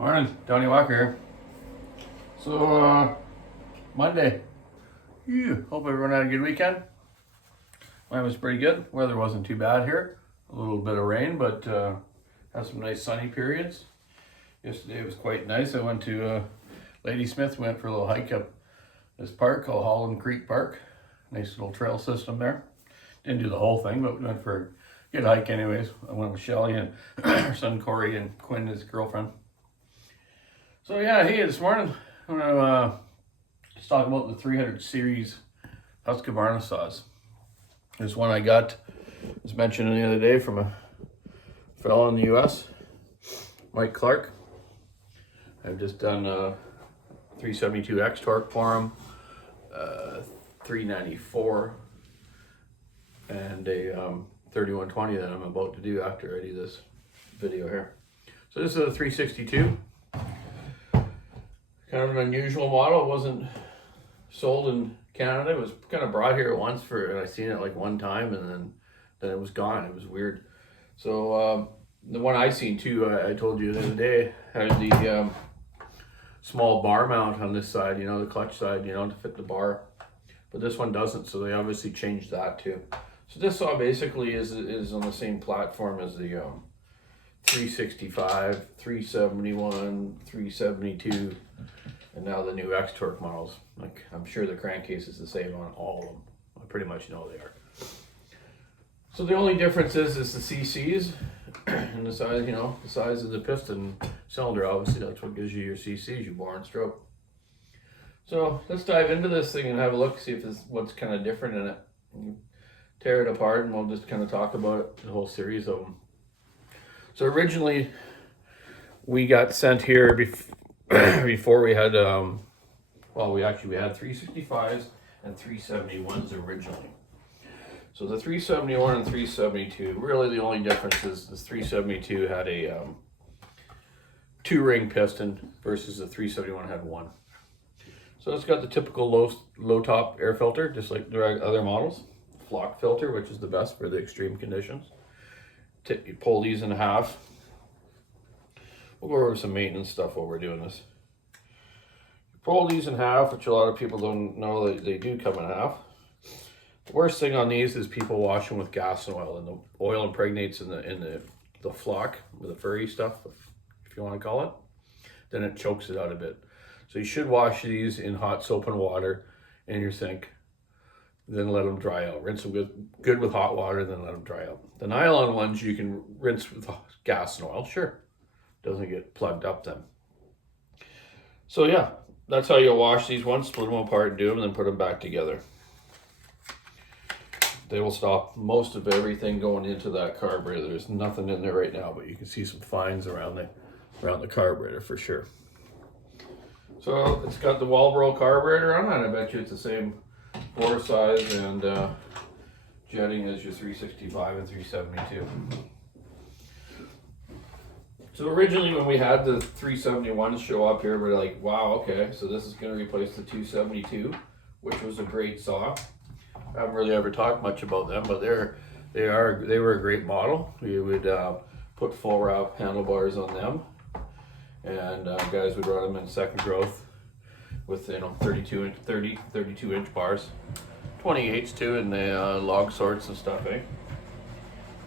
Morning, Donny Walker here. So, Monday. Hope everyone had a good weekend. Mine was pretty good. Weather wasn't too bad here. A little bit of rain, but had some nice sunny periods. Yesterday was quite nice. I went to Lady Smith, went for a little hike up this park called Holland Creek Park. Nice little trail system there. Didn't do the whole thing, but we went for a good hike anyways. I went with Shelly and her son Corey and Quinn, his girlfriend. So yeah, hey, this morning I'm gonna let's talk about the 300 series husqvarna saws. This one I got was mentioned the other day from a fellow in the US, Mike Clark. I've just done 372X torque for him, 394, and a 3120 that I'm about to do after I do this video here. So this is a 362. Kind of an unusual model. It wasn't sold in Canada. It was kind of brought here once and I seen it like one time, and then it was gone. It was weird. So the one I seen too, I told you the other day, had the small bar mount on this side, you know, the clutch side, you know, to fit the bar. But this one doesn't, so they obviously changed that too. So this saw basically is on the same platform as the 365, 371, 372, and now the new X torque models. Like, I'm sure the crankcase is the same on all of them. I pretty much know they are. So the only difference is the CCs and the size, you know, the size of the piston cylinder. Obviously, that's what gives you your CCs, your bore and stroke. So let's dive into this thing and have a look, see if it's what's kind of different in it. Tear it apart, and we'll just kind of talk about it, the whole series of them. So originally, we got sent here before we had, well, we had 365s and 371s originally. So the 371 and 372, really the only difference is the 372 had a 2-ring piston versus the 371 had one. So it's got the typical low top air filter, just like the other models. Flock filter, which is the best for the extreme conditions. You pull these in half. We'll go over some maintenance stuff while we're doing this. You pull these in half, which a lot of people don't know that they do come in half. The worst thing on these is people wash them with gas and oil, and the oil impregnates in the flock, with the furry stuff, if you want to call it. Then it chokes it out a bit. So you should wash these in hot soap and water in your sink. Then let them dry out. Rinse them good with hot water, then let them dry out. The nylon ones you can rinse with gas and oil, sure. Doesn't get plugged up then. So yeah, that's how you wash these ones, split them apart and do them, and then put them back together. They will stop most of everything going into that carburetor. There's nothing in there right now, but you can see some fines around the carburetor for sure. So it's got the Walbro carburetor on it. I bet you it's the same bore size and jetting as your 365 and 372. So originally when we had the 371s show up here, we're like, wow, okay, so this is going to replace the 272, which was a great saw. I haven't really ever talked much about them, but they were a great model. We would put full wrap handlebars on them, and guys would run them in second growth with 32 inch bars, 28s too, and the log sorts and stuff, eh?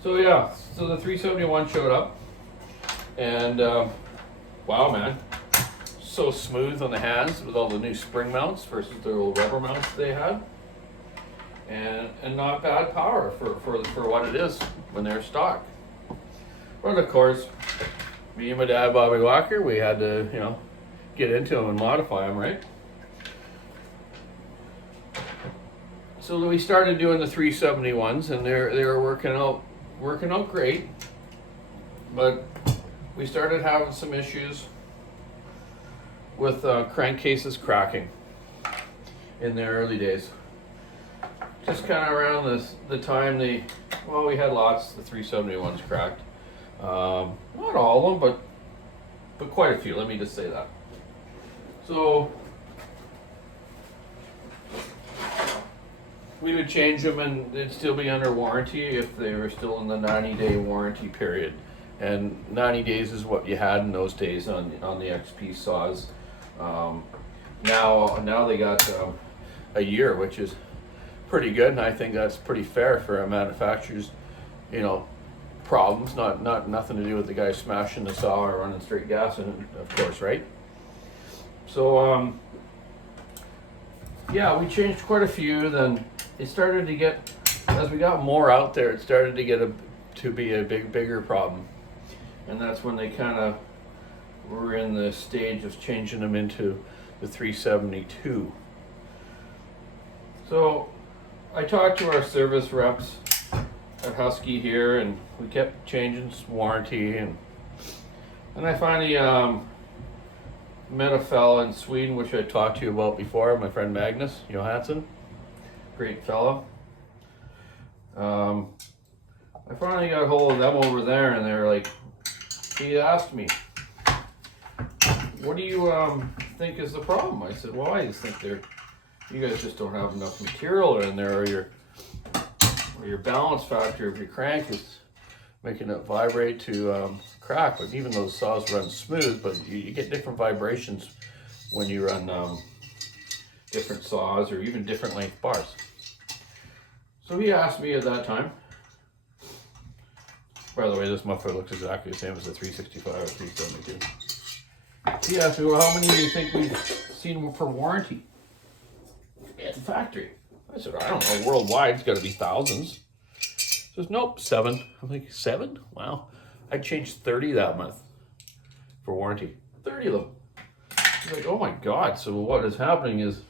So yeah, so the 371 showed up, and wow, man, so smooth on the hands with all the new spring mounts versus the old rubber mounts they had, and not bad power for what it is when they're stock. But of course, me and my dad, Bobby Walker, we had to, you know, get into them and modify them, right? So we started doing the 371s, and they were working out great. But we started having some issues with crankcases cracking in the early days. Just kind of around the time we had lots of the 371s cracked. Not all of them, but quite a few. Let me just say that. So we would change them, and they'd still be under warranty if they were still in the 90-day warranty period. and 90 days is what you had in those days on the XP saws. Now they got a year, which is pretty good, and I think that's pretty fair for a manufacturer's, you know, problems. Nothing to do with the guy smashing the saw or running straight gas in it, of course, right? So yeah, we changed quite a few. Then it started to get, as we got more out there, it started to get to be a bigger problem, and that's when they kind of were in the stage of changing them into the 372. So I talked to our service reps at Husky here, and we kept changing warranty, and I finally met a fella in Sweden, which I talked to you about before, my friend Magnus Johansson, great fella. I finally got a hold of them over there, and they're like, he asked me, what do you think is the problem? I said, well, I just think you guys just don't have enough material in there, or your balance factor of your crank is making it vibrate to crack. But even those saws run smooth, but you get different vibrations when you run different saws or even different length bars. So he asked me at that time, by the way, this muffler looks exactly the same as the 365 or 372. He asked me, well, how many do you think we've seen for warranty at the factory? I said, I don't know, worldwide it's got to be thousands. He says, nope, 7. I'm like, 7? Wow. I changed 30 that month for warranty. 30 of them. He's like, oh my God. So what is happening is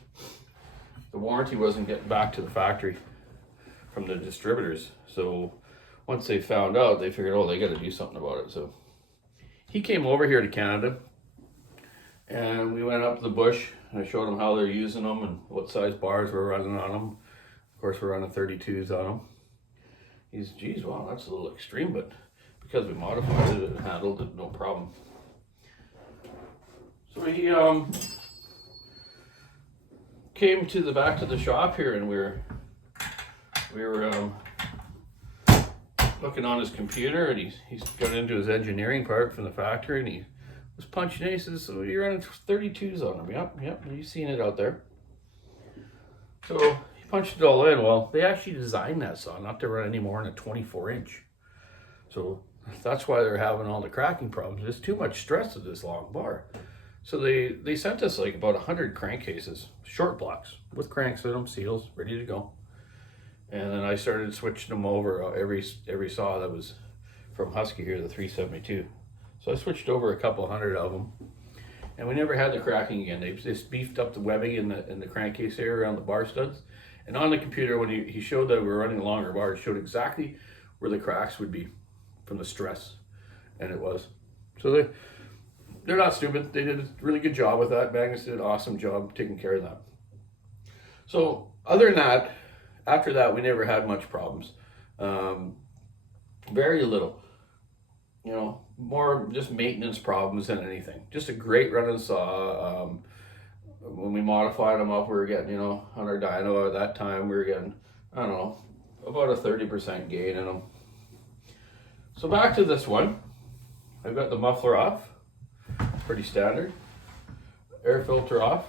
the warranty wasn't getting back to the factory from the distributors. So once they found out, they figured, oh, they got to do something about it. So he came over here to Canada, and we went up to the bush, and I showed him how they're using them and what size bars we're running on them. Of course, we're running 32s on them. He's, geez, wow, that's a little extreme, but because we modified it and handled it, no problem. So he came to the back to the shop here, and we were looking on his computer, and he's got into his engineering part from the factory, and he was punching in. He says, so you're running 32s on them? Yep, you've seen it out there. So he punched it all in. Well, they actually designed that saw not to run any more than a 24-inch. So that's why they're having all the cracking problems. There's too much stress to this long bar. So they sent us like about 100 crankcases, short blocks, with cranks in them, seals, ready to go. And then I started switching them over every saw that was from Husky here, the 372. So I switched over a couple hundred of them, and we never had the cracking again. They just beefed up the webbing in the crankcase area around the bar studs. And on the computer, when he showed that we were running a longer bar, it showed exactly where the cracks would be from the stress, and it was. So they're not stupid. They did a really good job with that. Magnus did an awesome job taking care of that. So other than that, after that, we never had much problems. Very little. You know, more just maintenance problems than anything. Just a great running saw. When we modified them up, we were getting, on our dyno at that time, we were getting, I don't know, about a 30% gain in them. So back to this one. I've got the muffler off. Pretty standard. Air filter off.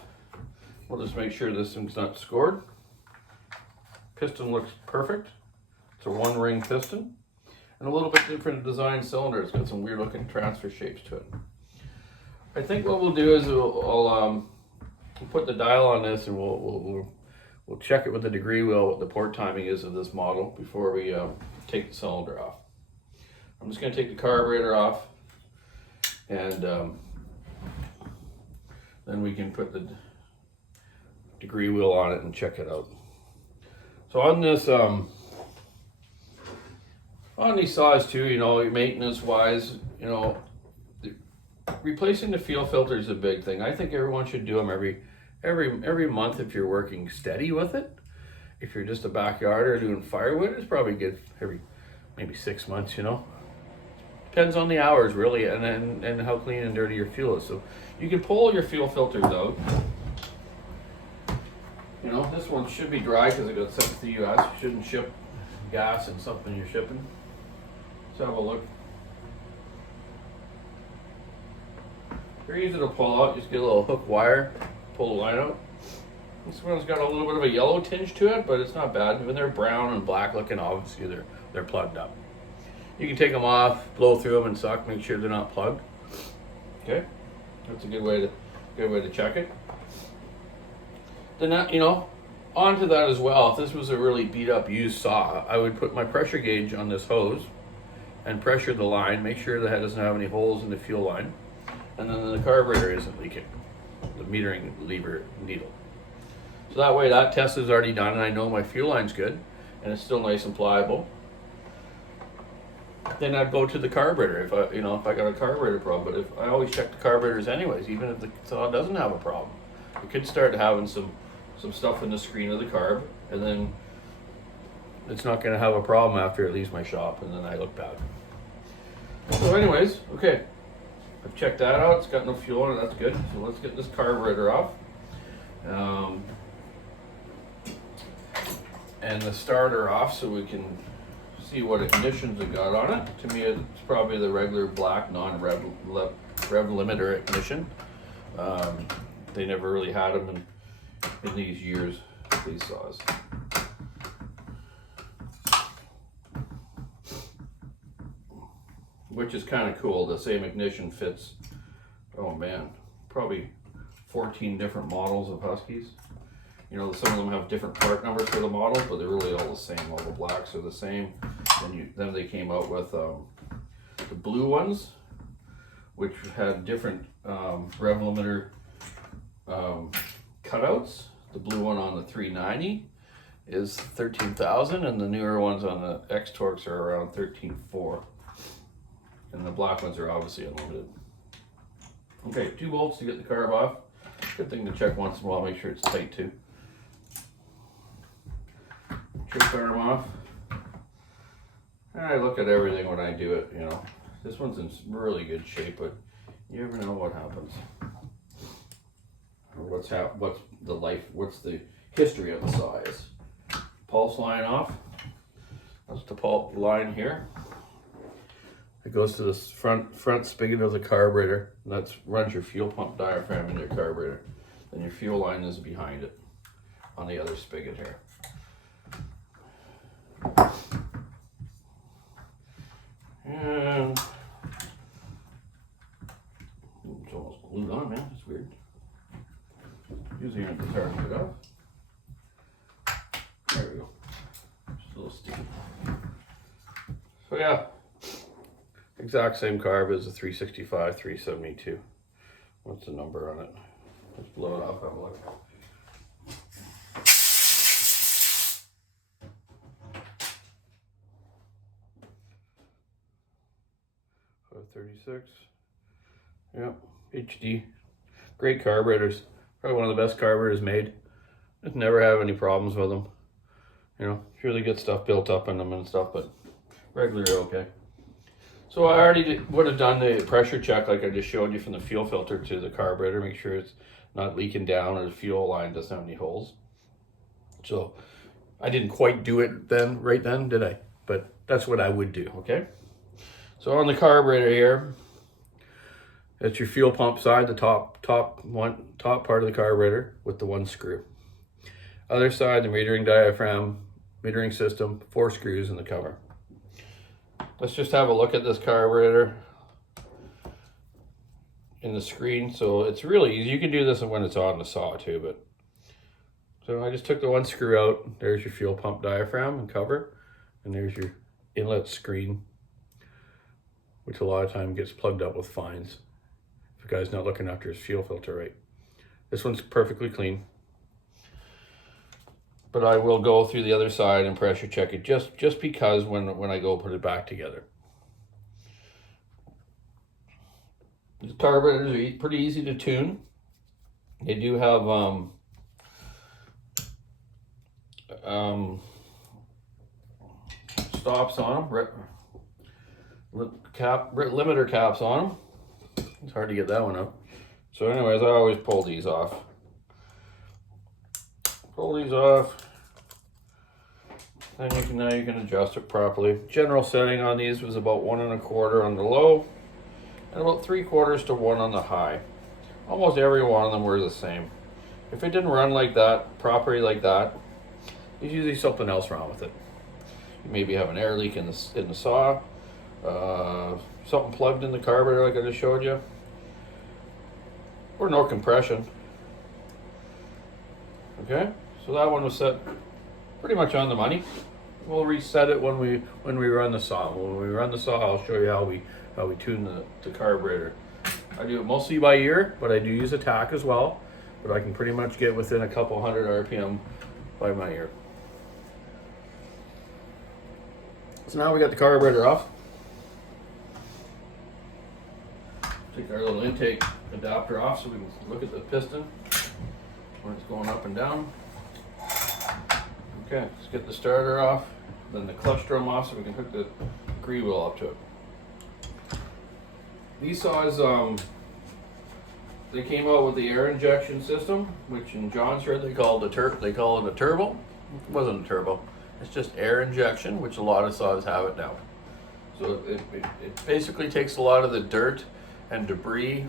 We'll just make sure this thing's not scored. Piston looks perfect. It's a 1-ring piston. And a little bit different design cylinder. It's got some weird looking transfer shapes to it. I think what we'll do is we'll put the dial on this, and we'll check it with the degree wheel, what the port timing is of this model before we take the cylinder off. I'm just going to take the carburetor off, and then we can put the degree wheel on it and check it out. So on this, on these saws too, maintenance wise, replacing the fuel filter is a big thing. I think everyone should do them every month if you're working steady with it. If you're just a backyarder doing firewood, it's probably good every maybe 6 months. Depends on the hours really, and how clean and dirty your fuel is. So you can pull your fuel filters out. This one should be dry because it got sent to the US. You shouldn't ship gas in something you're shipping. Let's have a look. They're easy to pull out. Just get a little hook wire, pull the line out. This one's got a little bit of a yellow tinge to it, but it's not bad. When they're brown and black looking, obviously they're plugged up. You can take them off, blow through them and suck, make sure they're not plugged. Okay, that's a good way to check it. Then onto that as well. If this was a really beat up used saw, I would put my pressure gauge on this hose and pressure the line, make sure the head doesn't have any holes in the fuel line, and then the carburetor isn't leaking, the metering lever needle. So that way that test is already done and I know my fuel line's good and it's still nice and pliable. Then I'd go to the carburetor if I got a carburetor problem. But if I always check the carburetors anyways, even if the saw doesn't have a problem. It could start having some stuff in the screen of the carb, and then it's not going to have a problem after it leaves my shop, and then I look bad. So anyways, okay, I've checked that out. It's got no fuel in it. That's good. So let's get this carburetor off. And the starter off so we can see what ignitions it got on it. To me, it's probably the regular black non-rev limiter ignition. They never really had them in these years, these saws. Which is kind of cool. The same ignition fits, oh man, probably 14 different models of Huskies. You know, some of them have different part numbers for the models, but they're really all the same. All the blacks are the same. Then they came out with the blue ones, which had different rev limiter cutouts. The blue one on the 390 is 13,000, and the newer ones on the X-Torques are around 13,400. And the black ones are obviously unlimited. Okay, 2 bolts to get the carb off. Good thing to check once in a while, make sure it's tight too. Trip arm off. And I look at everything when I do it, you know. This one's in really good shape, but you never know what happens. Or what's the history of the saw is. Pulse line off. That's the pulse line here. It goes to the front spigot of the carburetor. That runs your fuel pump diaphragm in your carburetor. Then your fuel line is behind it on the other spigot here. And it's almost glued on, man. It's weird. Usually it's hard to get off. There we go. Just a little sticky. So yeah, exact same carb as the 365, 372. What's the number on it? Let's blow it off, have a look. $536. Yep, HD. Great carburetors. Probably one of the best carburetors made. Just never have any problems with them. You know, sure they get stuff built up in them and stuff, but regularly okay. So I already would have done the pressure check like I just showed you from the fuel filter to the carburetor. Make sure it's not leaking down or the fuel line doesn't have any holes. So I didn't quite do it right then, did I? But that's what I would do, okay? So on the carburetor here, that's your fuel pump side, the top part of the carburetor with the 1 screw. Other side, the metering diaphragm, metering system, 4 screws in the cover. Let's just have a look at this carburetor in the screen. So it's really easy. You can do this when it's on the saw too, but so I just took the 1 screw out. There's your fuel pump diaphragm and cover, and there's your inlet screen, which a lot of time gets plugged up with fines if the guy's not looking after his fuel filter right. This one's perfectly clean, but I will go through the other side and pressure check it just because when I go put it back together. These carburetors are pretty easy to tune. They do have stops on them, limiter caps on them. It's hard to get that one up. So anyways, I always pull these off. Pull these off. Then you can adjust it properly. General setting on these was about 1 1/4 on the low and about 3/4 to 1 on the high. almost every one of them were the same. If it didn't run like that, properly like that, there's usually something else wrong with it. You maybe have an air leak in the saw, something plugged in the carburetor like I just showed you, or no compression. Okay, so that one was set pretty much on the money. We'll reset it when we run the saw. When we run the saw, I'll show you how we tune the carburetor. I do it mostly by ear, but I do use a tack as well. But I can pretty much get within a couple hundred RPM by my ear. So now we got the carburetor off. Take our little intake adapter off so we can look at the piston when it's going up and down. Okay, let's get the starter off, then the clutch drum off so we can hook the gree wheel up to it. These saws, they came out with the air injection system, which in John's here they call it a turbo. It wasn't a turbo. It's just air injection, which a lot of saws have it now. So it basically takes a lot of the dirt and debris,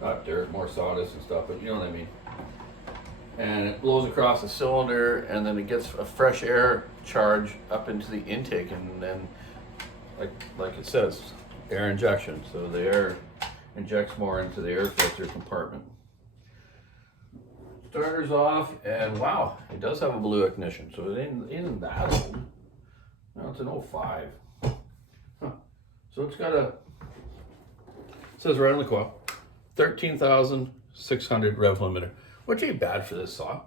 not dirt, more sawdust and stuff, but you know what I mean. And it blows across the cylinder, and then it gets a fresh air charge up into the intake, and then, like it says, air injection. So the air injects more into the air filter compartment. Starter's off, and wow, it does have a blue ignition, so it isn't that old. No, it's an 05. Huh. So it's got it says right on the coil, 13,600 rev limiter, which ain't bad for this saw.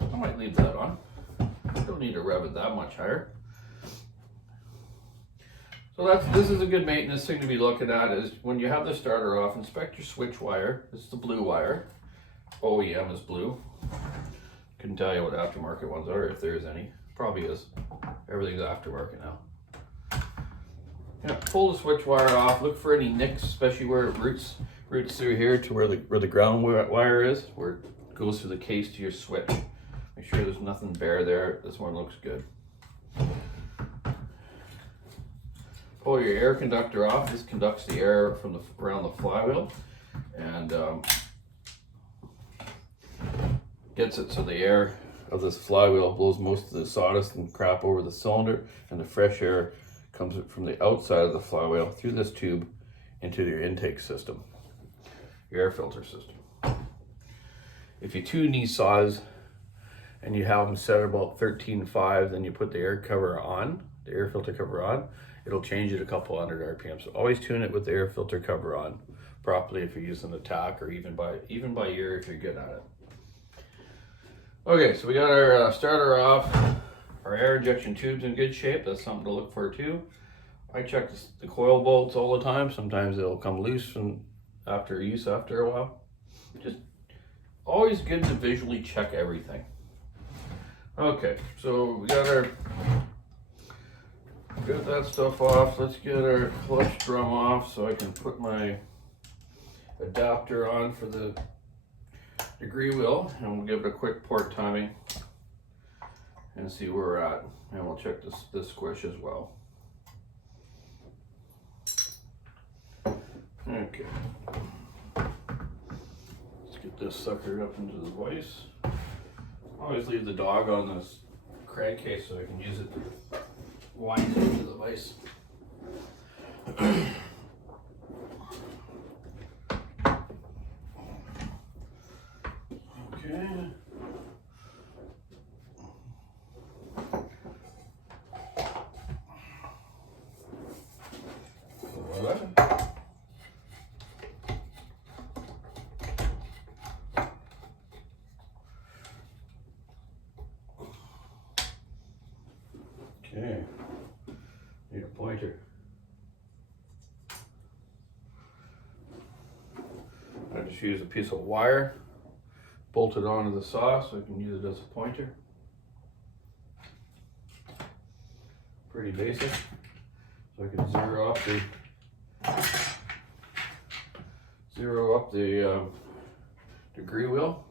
I might leave that on. Don't need to rev it that much higher. So this is a good maintenance thing to be looking at, is when you have the starter off, inspect your switch wire. This is the blue wire. OEM is blue. Couldn't tell you what aftermarket ones are, if there's any. Probably is. Everything's aftermarket now. Yeah, pull the switch wire off. Look for any nicks, especially where it roots through here to where the ground wire is, where it goes through the case to your switch. Make sure there's nothing bare there. This one looks good. Pull your air conductor off. This conducts the air from around the flywheel, and gets it so the air of this flywheel blows most of the sawdust and crap over the cylinder, and the fresh air comes from the outside of the flywheel through this tube into your intake system, your air filter system. If you tune these saws and you have them set at about 13.5, then you put the air cover on, the air filter cover on, it'll change it a couple hundred RPM. So always tune it with the air filter cover on properly if you're using the tack, or even by ear if you're good at it. Okay, so we got our starter off. Our air injection tube's in good shape. That's something to look for too. I check the coil bolts all the time. Sometimes they'll come loose after a while. Just always good to visually check everything. Okay, so we got that stuff off. Let's get our clutch drum off so I can put my adapter on for the degree wheel, and we'll give it a quick port timing and see where we're at, and we'll check this squish as well. Okay, let's get this sucker up into the vise. I always leave the dog on this crankcase so I can use it to wind it into the vise. Okay. Okay, need a pointer. I just use a piece of wire, bolt it onto the saw so I can use it as a pointer. Pretty basic. So I can zero up the degree wheel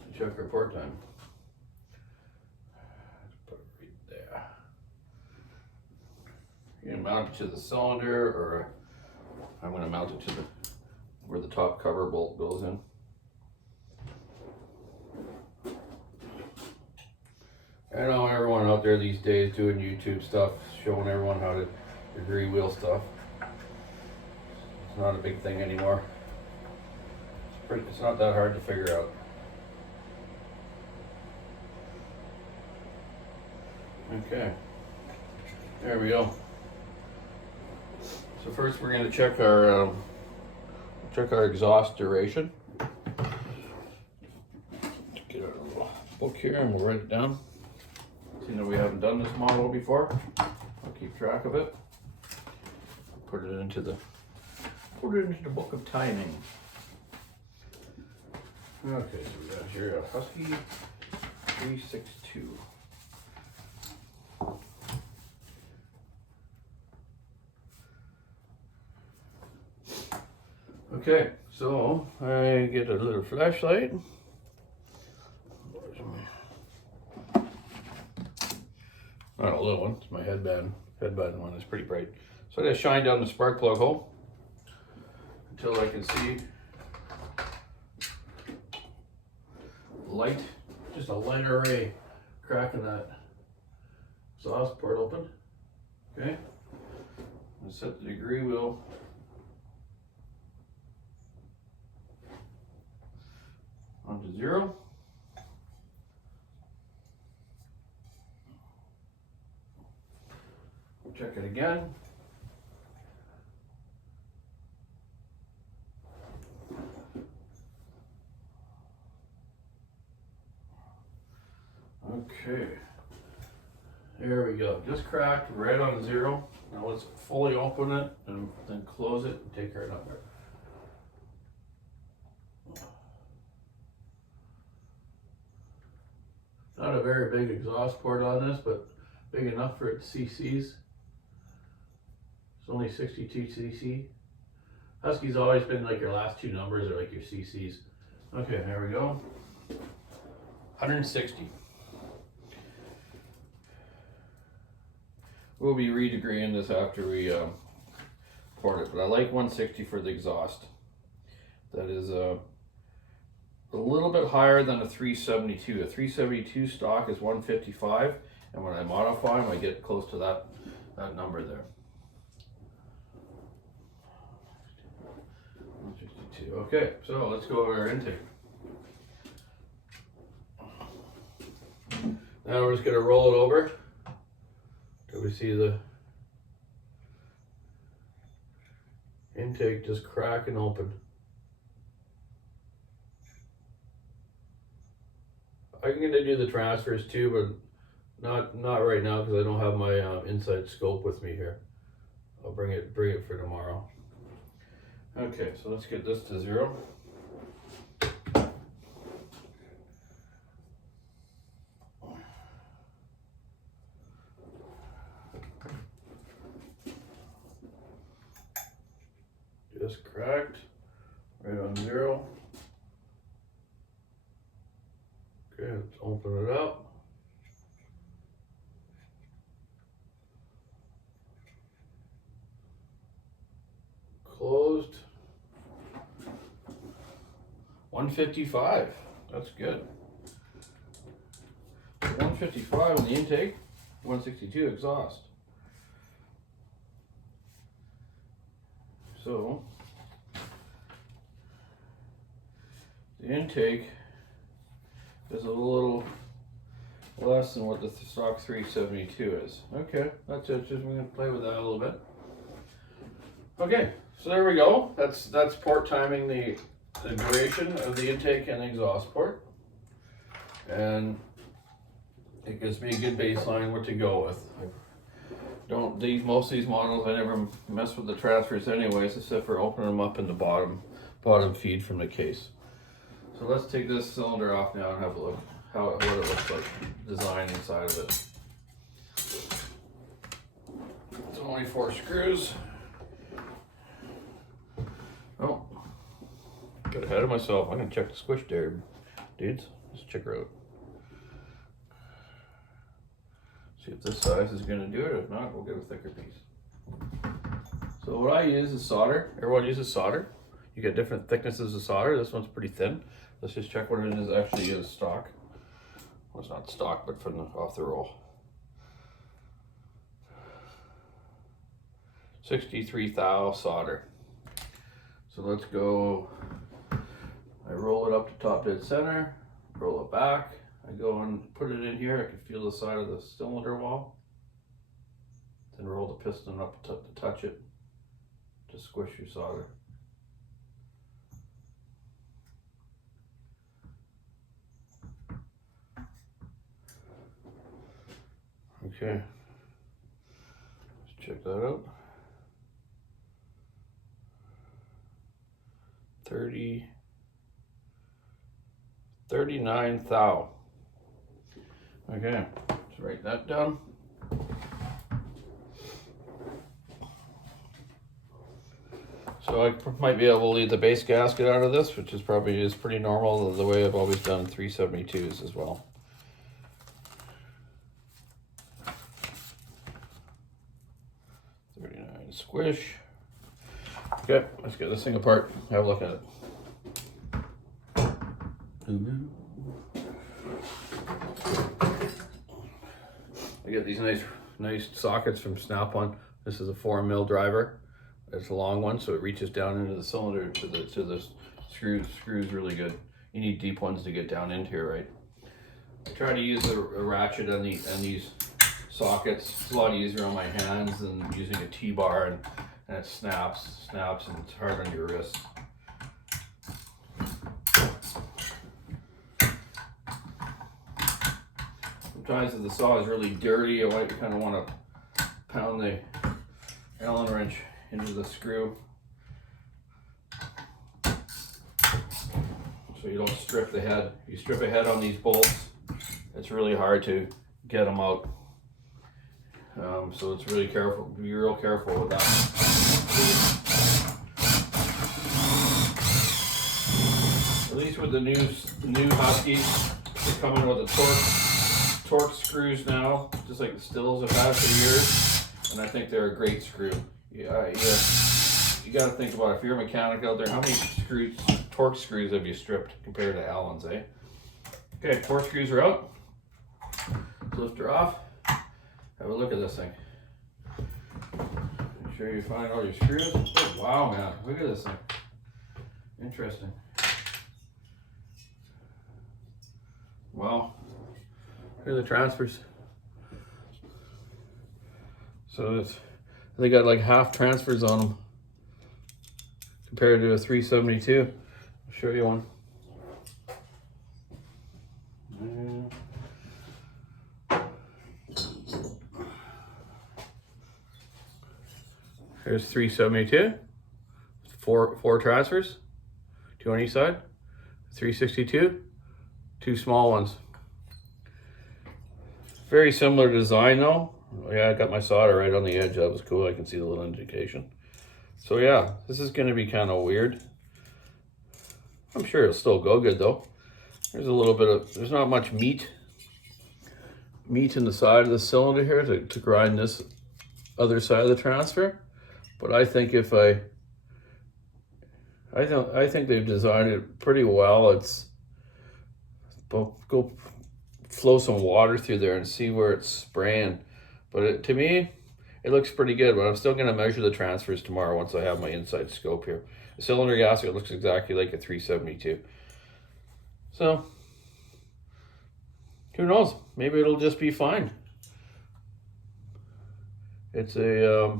to check our port time. You can mount it to the cylinder, or I'm going to mount it to where the top cover bolt goes in. I know everyone out there these days doing YouTube stuff, showing everyone how to degree wheel stuff. It's not a big thing anymore. It's not that hard to figure out. Okay, there we go. So first we're going to check our exhaust duration. Get our little book here and we'll write it down. Seeing that we haven't done this model before, I'll keep track of it. Put it into the book of timing. Okay, so we got here a Husky 362. Okay, so I get a little flashlight. Not a little one, it's my headband one is pretty bright. So I just shine down the spark plug hole until I can see light, just a lighter ray cracking that exhaust port open. Okay, and set the degree wheel onto 0. Check it again. Okay, there we go. Just cracked right on 0. Now let's fully open it and then close it and take our number. Not a very big exhaust port on this, but big enough for its CCs. It's only 62 cc. Husky's always been like your last two numbers are like your CCs. Okay, there we go. 160. We'll be redegreeing this after we port it, but I like 160 for the exhaust. That is a little bit higher than a 372. A 372 stock is 155, and when I modify them, I get close to that number there. 162. Okay, so let's go over our intake. Now we're just going to roll it over till we see the intake just cracking open. I'm going to do the transfers too, but not right now because I don't have my inside scope with me here. I'll bring it for tomorrow. Okay, so let's get this to 0. Just cracked right on 0. Okay, let's open it up. Closed. 155. That's good. 155 on the intake, 162 exhaust. So the intake is a little less than what the stock 372 is. Okay, that's it. Just we're gonna play with that a little bit. Okay, so there we go. That's port timing the duration of the intake and exhaust port, and it gives me a good baseline what to go with. Most of these models I never mess with the transfers anyways, except for opening them up in the bottom feed from the case. So let's take this cylinder off now and have a look what it looks like design inside of it. It's only 4 screws. Oh, got ahead of myself. I'm gonna check the squish there, dudes. Let's check her out. See if this size is gonna do it. If not, we'll get a thicker piece. So what I use is solder. Everyone uses solder. You get different thicknesses of solder. This one's pretty thin. Let's just check what it is actually is stock. Well, it's not stock, but from off the roll. 63 thou solder. So let's go. I roll it up to top dead center, roll it back. I go and put it in here. I can feel the side of the cylinder wall. Then roll the piston up to touch it, to squish your solder. Okay, let's check that out. 39 thou. Okay, let's write that down. So I might be able to leave the base gasket out of this, which is probably pretty normal, the way I've always done 372s as well. Squish. Okay, let's get this thing apart. Have a look at it. I get these nice sockets from Snap-on. This is a 4mm driver. It's a long one, so it reaches down into the cylinder to the screws really good. You need deep ones to get down into here, right? I try to use a ratchet on these sockets. It's a lot easier on my hands than using a T-bar, and it snaps, and it's hard on your wrist. Sometimes if the saw is really dirty, I might kind of want to pound the Allen wrench into the screw so you don't strip the head. If you strip a head on these bolts, it's really hard to get them out. So it's really careful. Be real careful with that. At least with the new Huskies, they're coming with the torque screws now, just like the Stills have had for years, and I think they're a great screw. Yeah, you got to think about it. If you're a mechanic out there, how many torque screws have you stripped compared to Allen's, eh? Okay, torque screws are out. Lift her off. Have a look at this thing. Make sure you find all your screws. Oh, wow, man, look at this thing. Interesting. Wow. Here are the transfers. So they got like half transfers on them compared to a 372. I'll show you one. Here's 372. Four transfers, 2 on each side. 362, 2 small ones. Very similar design though. Yeah, I got my solder right on the edge. That was cool. I can see the little indication. So yeah, this is going to be kind of weird. I'm sure it'll still go good though. There's a little bit of, there's not much meat in the side of the cylinder here to grind this other side of the transfer. But I think if I think they've designed it pretty well. It's, go flow some water through there and see where it's spraying. But to me, it looks pretty good. But I'm still going to measure the transfers tomorrow once I have my inside scope here. The cylinder gasket looks exactly like a 372. So, who knows? Maybe it'll just be fine. It's a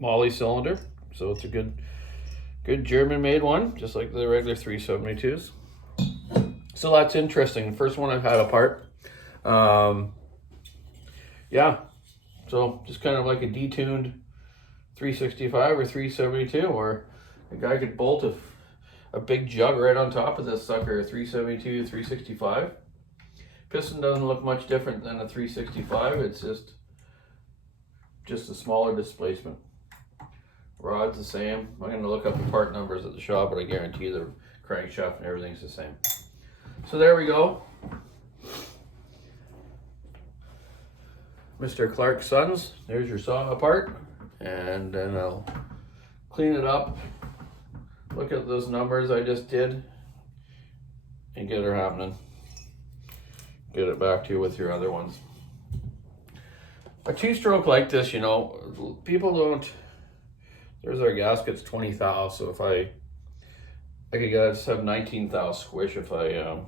Molly cylinder, so it's a good German-made one, just like the regular 372s. So that's interesting. The first one I've had apart. Yeah, so just kind of like a detuned 365 or 372, or a guy could bolt a big jug right on top of this sucker, a 372, 365. Piston doesn't look much different than a 365. It's just a smaller displacement. Rod's the same. I'm going to look up the part numbers at the shop, but I guarantee the crankshaft and everything's the same. So there we go. Mr. Clark's Sons. There's your saw apart. And then I'll clean it up, look at those numbers I just did and get her happening. Get it back to you with your other ones. A two-stroke like this, you know, people don't, there's our gaskets 20 thou, so if I could just have 19 thou squish if I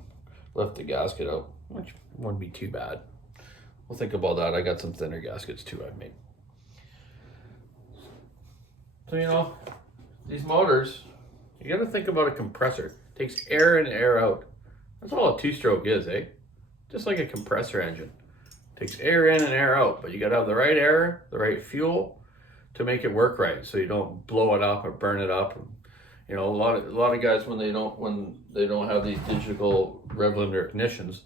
left the gasket out, which wouldn't be too bad. We'll think about that. I got some thinner gaskets too I've made. So, you know, these motors, you got to think about a compressor. It takes air in, air out. That's all a two-stroke is, eh? Just like a compressor engine. It takes air in and air out, but you got to have the right air, the right fuel to make it work right, so you don't blow it up or burn it up. You know, a lot of guys when they don't have these digital rev limiter ignitions,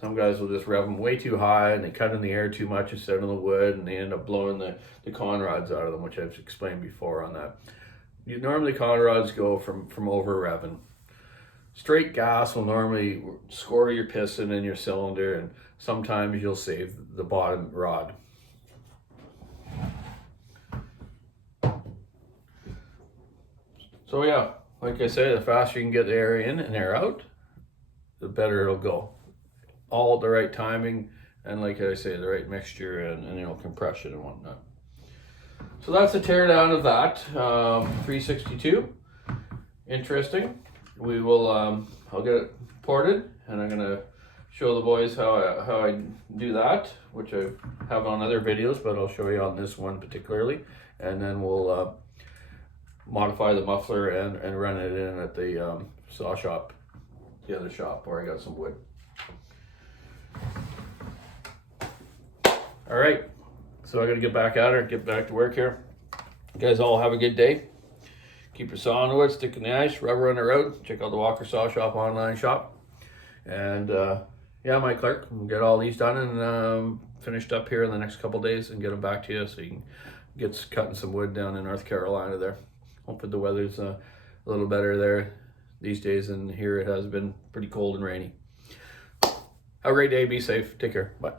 some guys will just rev them way too high and they cut in the air too much instead of the wood, and they end up blowing the con rods out of them, which I've explained before on that. Normally con rods go from over revving. Straight gas will normally score your piston in your cylinder, and sometimes you'll save the bottom rod. So yeah, like I say, the faster you can get the air in and air out, the better it'll go. All at the right timing, and like I say, the right mixture and you know, compression and whatnot. So that's a teardown of that 362. Interesting. We will I'll get it ported, and I'm gonna show the boys how I do that, which I have on other videos, but I'll show you on this one particularly, and then we'll modify the muffler and run it in at the saw shop, the other shop where I got some wood. All right, so I gotta get back at her, get back to work here. You guys all have a good day. Keep your saw on the wood, stick in the ice, rubber on the road. Check out the Walker Saw Shop online shop. And yeah, Mike Clark, we'll get all these done and finished up here in the next couple days and get them back to you so you can get cutting some wood down in North Carolina there. Hopefully the weather's a little better there these days, and here it has been pretty cold and rainy. Have a great day, be safe, take care, bye.